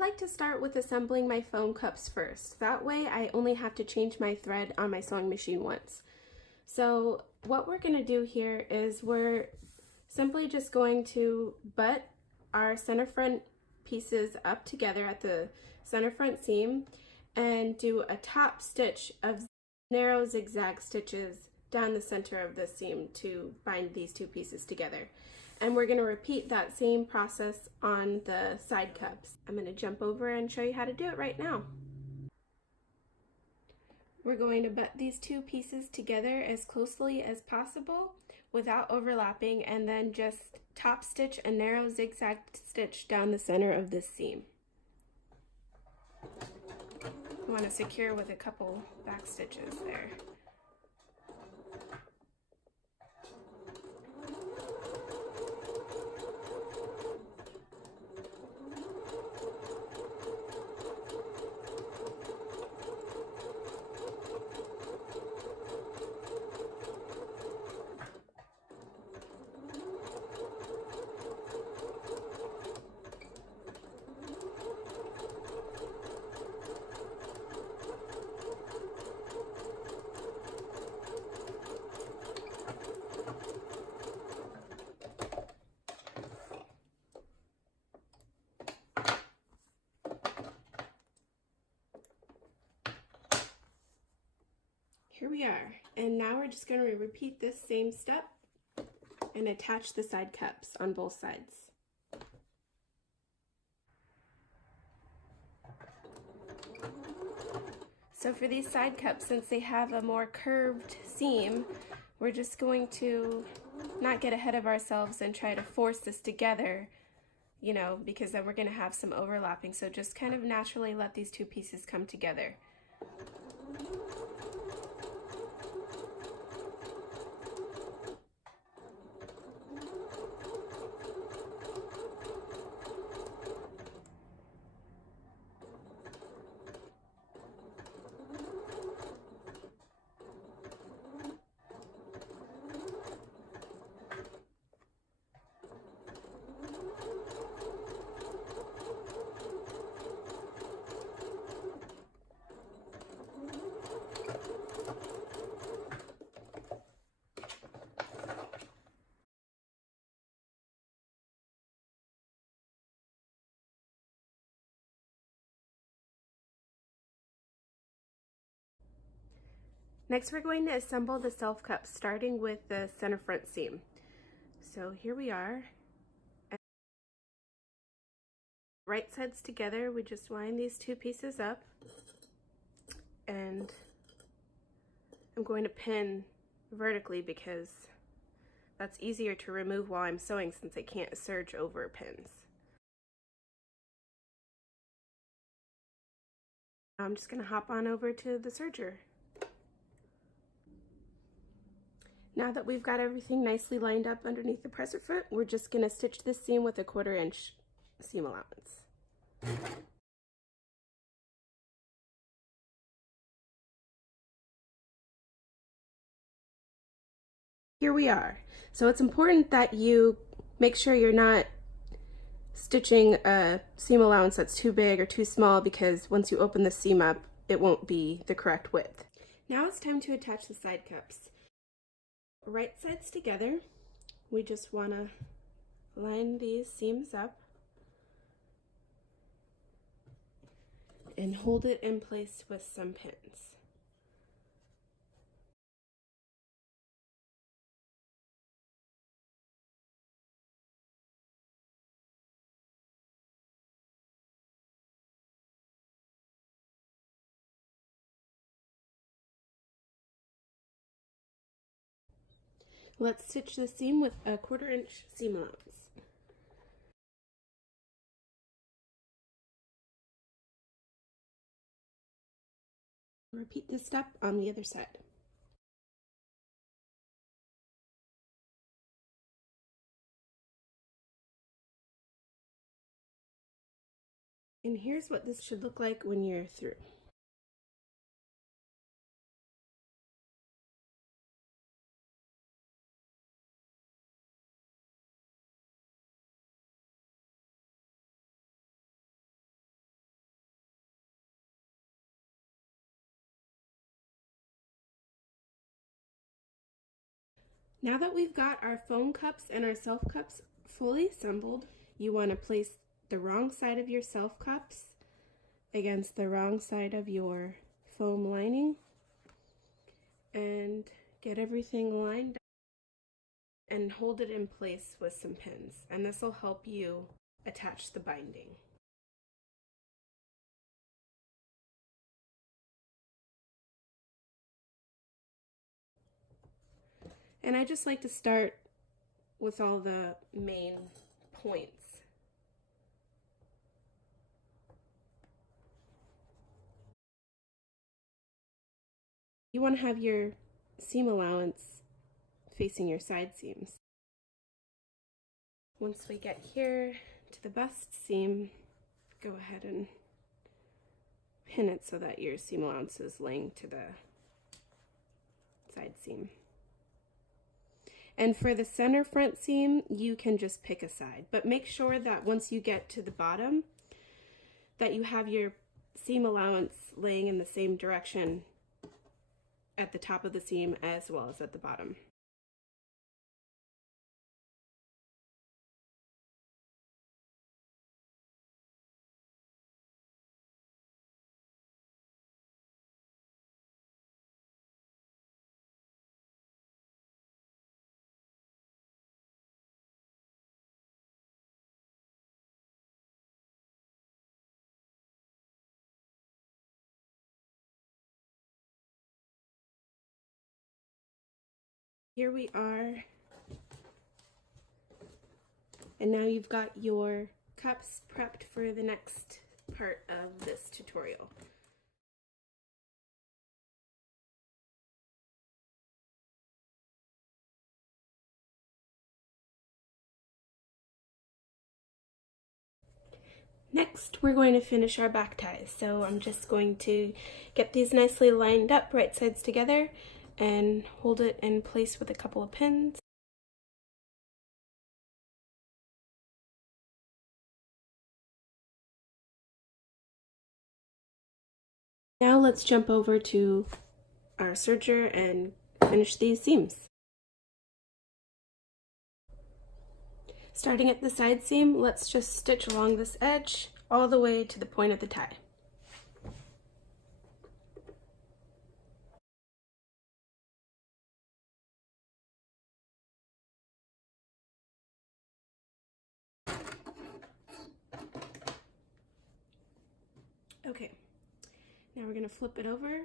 like to start with assembling my foam cups first. That way I only have to change my thread on my sewing machine once. So what we're going to do here is we're simply just going to butt our center front pieces up together at the center front seam and do a top stitch of narrow zigzag stitches down the center of the seam to bind these two pieces together. And we're going to repeat that same process on the side cups. I'm going to jump over and show you how to do it right now. We're going to butt these two pieces together as closely as possible without overlapping, and then just top stitch a narrow zigzag stitch down the center of this seam. You want to secure with a couple back stitches there. Here we are, and now we're just going to repeat this same step and attach the side cups on both sides. So for these side cups, since they have a more curved seam, we're just going to not get ahead of ourselves and try to force this together, you know, because then we're going to have some overlapping. So just kind of naturally let these two pieces come together. Next, we're going to assemble the self cups, starting with the center front seam. So here we are. Right sides together, we just line these two pieces up, and I'm going to pin vertically because that's easier to remove while I'm sewing since I can't serge over pins. I'm just going to hop on over to the serger. Now that we've got everything nicely lined up underneath the presser foot, we're just going to stitch this seam with a 1/4 inch seam allowance. Here we are. So it's important that you make sure you're not stitching a seam allowance that's too big or too small, because once you open the seam up, it won't be the correct width. Now it's time to attach the side cups. Right sides together, we just want to line these seams up and hold it in place with some pins. Let's stitch the seam with a 1/4 inch seam allowance. Repeat this step on the other side. And here's what this should look like when you're through. Now that we've got our foam cups and our self cups fully assembled, you want to place the wrong side of your self cups against the wrong side of your foam lining and get everything lined up and hold it in place with some pins, and this will help you attach the binding. And I just like to start with all the main points. You want to have your seam allowance facing your side seams. Once we get here to the bust seam, go ahead and pin it so that your seam allowance is laying to the side seam. And for the center front seam, you can just pick a side, but make sure that once you get to the bottom, that you have your seam allowance laying in the same direction at the top of the seam as well as at the bottom. Here we are, and now you've got your cups prepped for the next part of this tutorial. Next, we're going to finish our back ties, so I'm just going to get these nicely lined up, right sides together, and hold it in place with a couple of pins. Now let's jump over to our serger and finish these seams. Starting at the side seam, let's just stitch along this edge all the way to the point of the tie. Okay, now we're going to flip it over.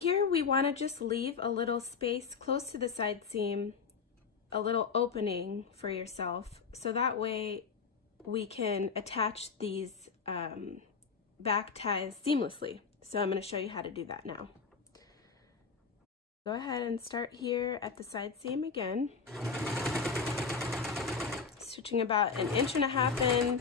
Here we want to just leave a little space close to the side seam, a little opening for yourself, so that way we can attach these back ties seamlessly. So I'm going to show you how to do that now. Go ahead and start here at the side seam again, stitching about 1.5 inches in.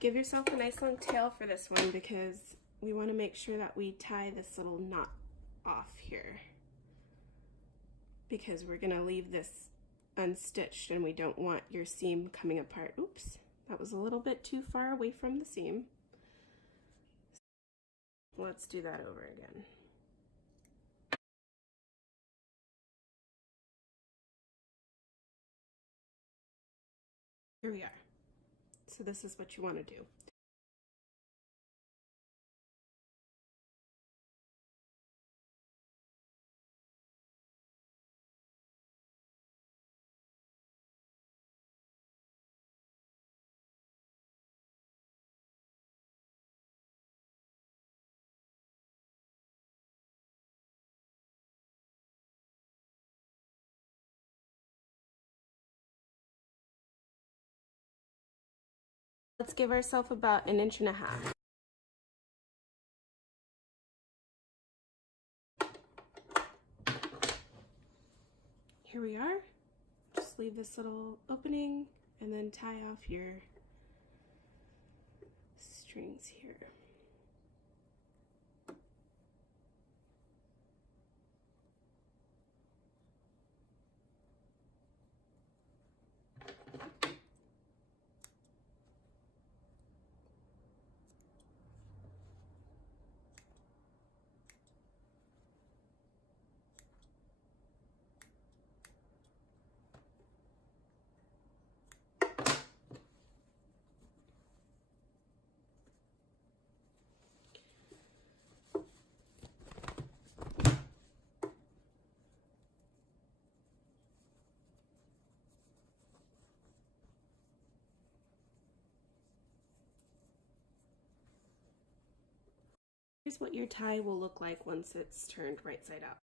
Give yourself a nice long tail for this one because we want to make sure that we tie this little knot off here, because we're going to leave this unstitched and we don't want your seam coming apart. Oops, that was a little bit too far away from the seam. Let's do that over again. Here we are. So this is what you want to do. Let's give ourselves about 1.5 inches. Here we are. Just leave this little opening and then tie off your strings here. Here's what your tie will look like once it's turned right side up.